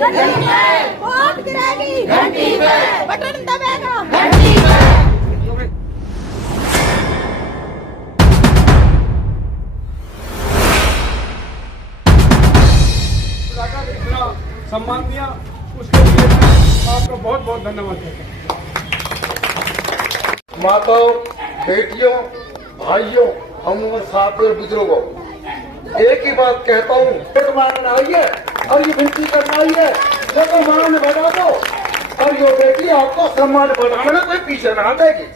Vote गिरेगी घंटी पे, बटन दबेगा घंटी पे। सम्मान दिया उसके लिए आपका बहुत बहुत धन्यवाद करता हूँ। माताओं, बेटियों, भाइयों, हम साथियों, बुजुर्गों, एक ही बात कहता हूँ, वोट मांगना आई है और ये विनती करना आई है, देखो मान बढ़ा दो और ये बेटी आपको सम्मान बढ़ाने में कोई पीछे ना देगी।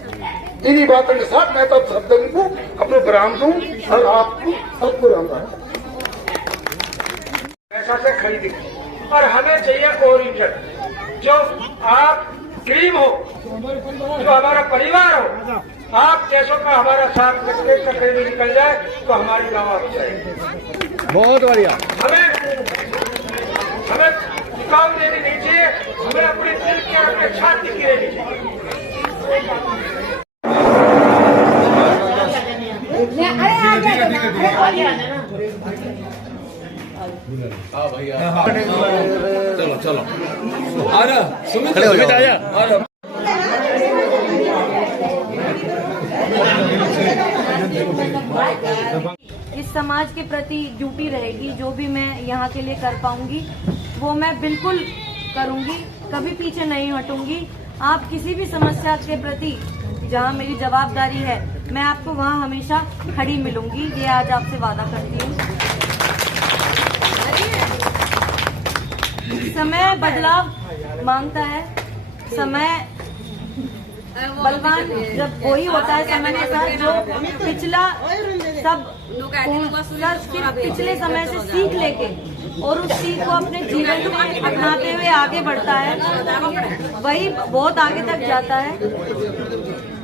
इन्हीं बातों के साथ मैं तब शब्द को अपने विराम दूं और आपको सबको राम राम। पैसा से खरीदेंगे और हमें चाहिए ओरिजिनल, जो आप टीम हो, जो हमारा परिवार हो, आप जैसों का हमारा साथ करके ककड़े में निकल जाए तो हमारी दवा हो जाएगी। बहुत बढ़िया। हमें टिकाऊ देनी नहीं चाहिए, हमें अपने दिल की अपने छाती की देनी चाहिए। चलो चलो अरे सुमित आजा। इस समाज के प्रति ड्यूटी रहेगी, जो भी मैं यहाँ के लिए कर पाऊंगी वो मैं बिल्कुल करूंगी, कभी पीछे नहीं हटूंगी। आप किसी भी समस्या के प्रति जहाँ मेरी जवाबदारी है, मैं आपको वहाँ हमेशा खड़ी मिलूंगी, ये आज आपसे वादा करती हूँ। समय बदलाव मांगता है, समय बलवान जब वही होता है समय के साथ जो पिछला सब पिछले समय से सीख लेके और उस सीख को अपने जीवन में अपनाते हुए आगे बढ़ता है, वही बहुत आगे तक जाता है।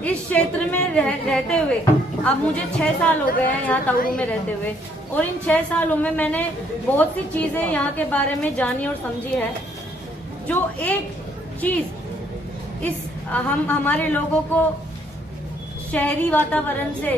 इस क्षेत्र में रहते हुए अब मुझे 6 साल हो गए हैं यहाँ ताउरू में रहते हुए, और इन 6 सालों में मैंने बहुत सी चीजें यहाँ के बारे में जानी और समझी है। जो एक चीज इस हमारे लोगों को शहरी वातावरण से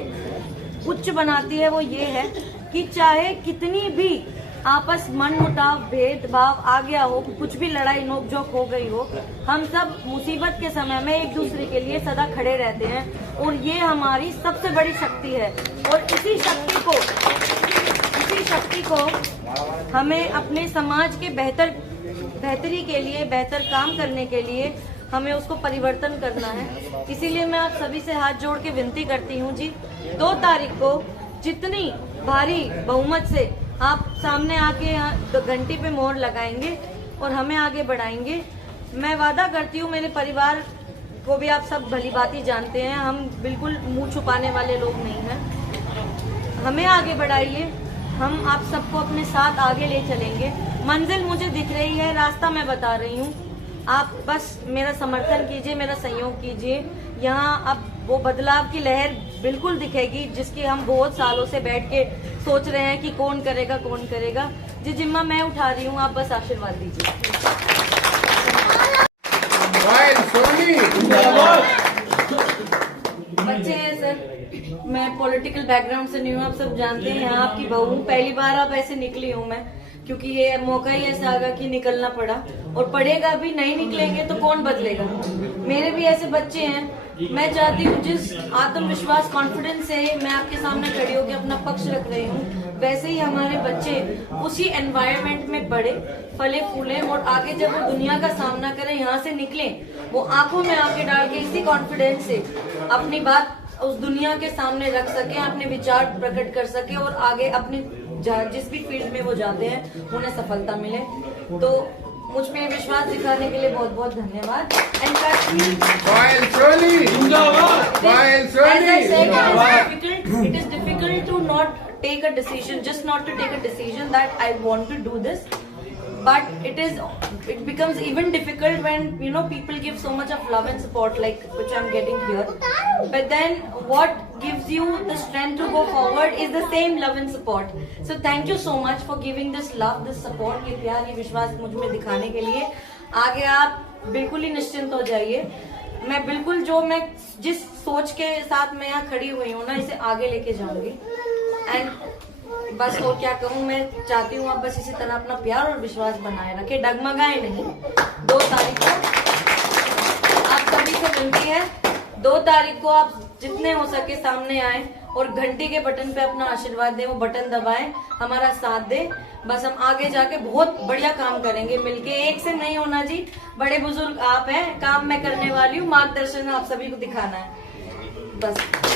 उच्च बनाती है, वो ये है कि चाहे कितनी भी आपस मन मुटाव भेदभाव आ गया हो, कुछ भी लड़ाई नोकझोंक हो गई हो, हम सब मुसीबत के समय में एक दूसरे के लिए सदा खड़े रहते हैं, और ये हमारी सबसे बड़ी शक्ति है। और इसी शक्ति को हमें अपने समाज के बेहतरी के लिए, बेहतर काम करने के लिए हमें उसको परिवर्तन करना है। इसीलिए मैं आप सभी से हाथ जोड़ के विनती करती हूँ जी, 2 तारीख को जितनी भारी बहुमत से आप सामने आके घंटी पे मोहर लगाएंगे और हमें आगे बढ़ाएंगे। मैं वादा करती हूँ, मेरे परिवार को भी आप सब भली भांति जानते हैं, हम बिल्कुल मुंह छुपाने वाले लोग नहीं हैं। हमें आगे बढ़ाइए, हम आप सबको अपने साथ आगे ले चलेंगे। मंजिल मुझे दिख रही है, रास्ता मैं बता रही हूँ, आप बस मेरा समर्थन कीजिए, मेरा सहयोग कीजिए। यहाँ अब वो बदलाव की लहर बिल्कुल दिखेगी, जिसकी हम बहुत सालों से बैठ के सोच रहे हैं कि कौन करेगा। जी जिम्मा मैं उठा रही हूँ, आप बस आशीर्वाद दीजिए। बच्चे हैं सर, मैं पॉलिटिकल बैकग्राउंड से नहीं हूँ, आप सब जानते हैं। यहाँ आपकी बहू हूँ, पहली बार आप ऐसे निकली हूँ मैं, क्योंकि ये मौका ही ऐसा आगा कि निकलना पड़ा, और पड़ेगा भी, नहीं निकलेंगे तो कौन बदलेगा। मेरे भी ऐसे बच्चे हैं, मैं चाहती हूँ जिस आत्मविश्वास कॉन्फिडेंस से मैं आपके सामने खड़ी होकर अपना पक्ष रख रही हूँ, वैसे ही हमारे बच्चे उसी एनवायरनमेंट में बढ़े, फले फूले, और आगे जब वो दुनिया का सामना करें, यहाँ से निकले, वो आंखों में आंखें डाल के इसी कॉन्फिडेंस से अपनी बात उस दुनिया के सामने रख सके, अपने विचार प्रकट कर सके, और आगे अपनी जिस भी फील्ड में वो जाते हैं उन्हें सफलता मिले। तो मुझ में विश्वास दिखाने के लिए बहुत बहुत धन्यवाद। It is difficult to not take a decision, just not to take a decision that I want to do this, but it becomes even difficult when people give so much of love and support like which I'm getting here. But then what gives you the strength to go forward is the same love and support. So thank you so much for giving this love, this support, ये प्यार, ये विश्वास मुझ में दिखाने के लिए। आगे आप बिल्कुल ही निश्चिंत हो जाइए, मैं बिल्कुल जिस सोच के साथ मैं यहाँ खड़ी हुई हूँ ना, इसे आगे लेके जाऊंगी। एंड बस और क्या कहूँ, मैं चाहती हूँ आप बस इसी तरह अपना प्यार और विश्वास बनाए रखें, डगमगाए नहीं। 2 तारीख को आप सभी से विनती है, 2 तारीख को आप जितने हो सके सामने आए और घंटी के बटन पे अपना आशीर्वाद दें, वो बटन दबाएं, हमारा साथ दें। बस हम आगे जाके बहुत बढ़िया काम करेंगे मिलके, एक से नहीं होना जी। बड़े बुजुर्ग आप हैं, काम मैं करने वाली हूँ, मार्गदर्शन आप सभी को दिखाना है बस।